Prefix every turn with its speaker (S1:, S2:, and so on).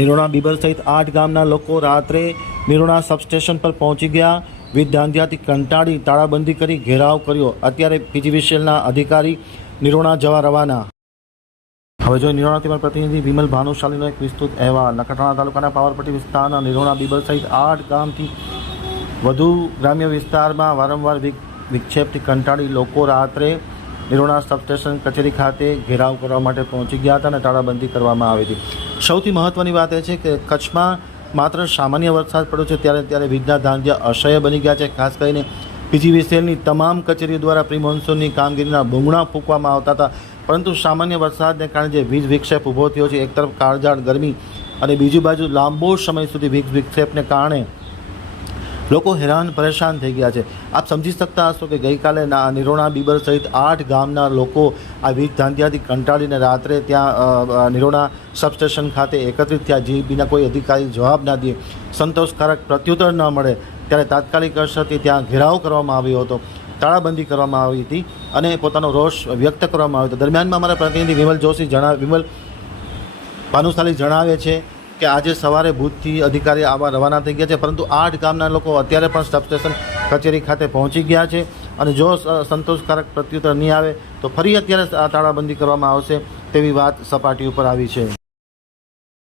S1: નિરોણા Bieber સહિત આઠ ગામના લોકો રાત્રે નિરોણા સબસ્ટેશન પર પહોંચી ગયા. વિધાંધ્યાથી કંટાળી તાળાબંધી કરી ઘેરાવ કર્યો. અત્યારે પીજીવીસીએલના અધિકારી નિરોણા જવા રવાના. હવે જો નિરોણાથી મારા પ્રતિનિધિ વિમલ ભાનુશાલીનો એક વિસ્તૃત અહેવાલ. નખત્રાણા તાલુકાના પાવરપટ્ટી વિસ્તારના નિરોણા બીબર સહિત આઠ ગામથી વધુ ગ્રામ્ય વિસ્તારમાં વારંવાર વિક- વિક્ષેપથી કંટાળી લોકો રાત્રે નિરોણા સબસ્ટેશન કચેરી ખાતે ઘેરાવ કરવા માટે પહોંચી ગયા હતા અને તાળાબંધી કરવામાં આવી હતી. સૌથી મહત્ત્વની વાત એ છે કે કચ્છમાં માત્ર સામાન્ય વરસાદ પડ્યો છે, ત્યારે ત્યારે વીજના ધાંધ્યા અસહ્ય બની ગયા છે. ખાસ કરીને પીજીવીસીએલની તમામ કચેરીઓ દ્વારા પ્રી મોન્સૂનની કામગીરીના ભૂંગણા ફૂંકવામાં આવતા હતા. પરંતુ સામાન્ય વરસાદને કારણે જે વીજ વિક્ષેપ ઊભો થયો છે, એક તરફ કાળઝાળ ગરમી અને બીજી બાજુ લાંબો સમય સુધી વીજ વિક્ષેપને કારણે લોકો હેરાન પરેશાન થઈ ગયા છે. આપ સમજી શકતા હશો કે ગઈકાલે નિરોણા બીબર સહિત આઠ ગામના લોકો આ વીજ ધાંધ્યાથી કંટાળીને રાત્રે ત્યાં નિરોણા સબસ્ટેશન ખાતે એકત્રિત થયા. જે બીના કોઈ અધિકારી જવાબ ના દે, સંતોષકારક પ્રત્યુત્તર ન મળે, ત્યારે તાત્કાલિક અસરથી ત્યાં ઘેરાવ કરવામાં આવ્યો હતો. તાળાબંધી કરવામાં આવી હતી અને પોતાનો રોષ વ્યક્ત કરવામાં આવ્યો હતો. દરમિયાનમાં અમારા પ્રતિનિધિ વિમલ જોશી જણા, વિમલ ભાનુશાલી જણાવે છે કે આજે સવારે ભુજથી અધિકારી આવા રવાના થઈ ગયા છે, પરંતુ આઠ ગામના લોકો અત્યારે પણ સબસ્ટેશન કચેરી ખાતે પહોંચી ગયા છે. અને જો સંતોષકારક પ્રત્યુત્તર નહીં આવે, તો ફરી અત્યારે તાળાબંધી કરવામાં આવશે તેવી વાત સપાટી ઉપર આવી છે.